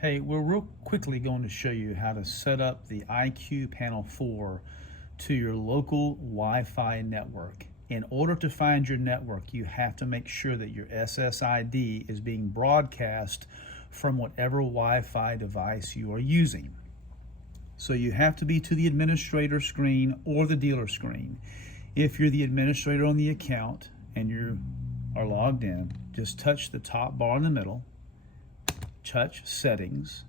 Hey, we're real quickly going to show you how to set up the IQ4 to your local Wi-Fi network. In order to find your network, you have to make sure that your SSID is being broadcast from whatever Wi-Fi device you are using. So you have to be to the administrator screen or the dealer screen. If you're the administrator on the account and you are logged in, just touch the top bar in the middle, touch settings.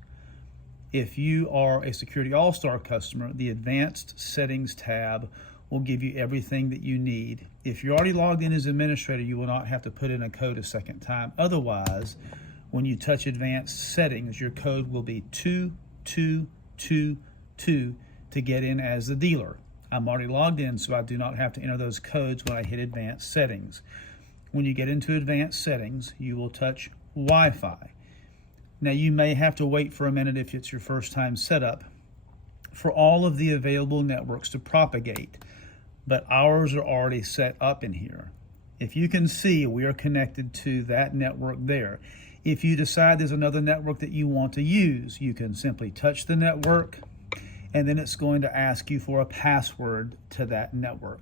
If you are a Security AllStar customer, the advanced settings tab will give you everything that you need. If you're already logged in as administrator, you will not have to put in a code a second time. Otherwise, when you touch advanced settings, your code will be 2222 to get in as the dealer. I'm already logged in, so I do not have to enter those codes when I hit advanced settings. When you get into advanced settings, you will touch Wi-Fi. Now, you may have to wait for a minute if it's your first time setup for all of the available networks to propagate, but ours are already set up in here. If you can see, we are connected to that network there. If you decide there's another network that you want to use, you can simply touch the network, and then it's going to ask you for a password to that network.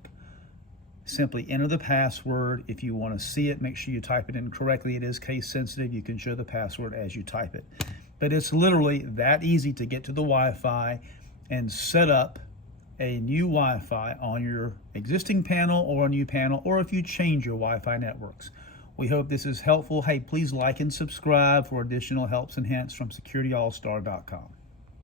Simply enter the password. If you want to see it, make sure you type it in correctly. It is case sensitive. You can show the password as you type it. But it's literally that easy to get to the Wi-Fi and set up a new Wi-Fi on your existing panel or a new panel, or if you change your Wi-Fi networks. We hope this is helpful. Hey, please like and subscribe for additional helps and hints from SecurityAllStar.com.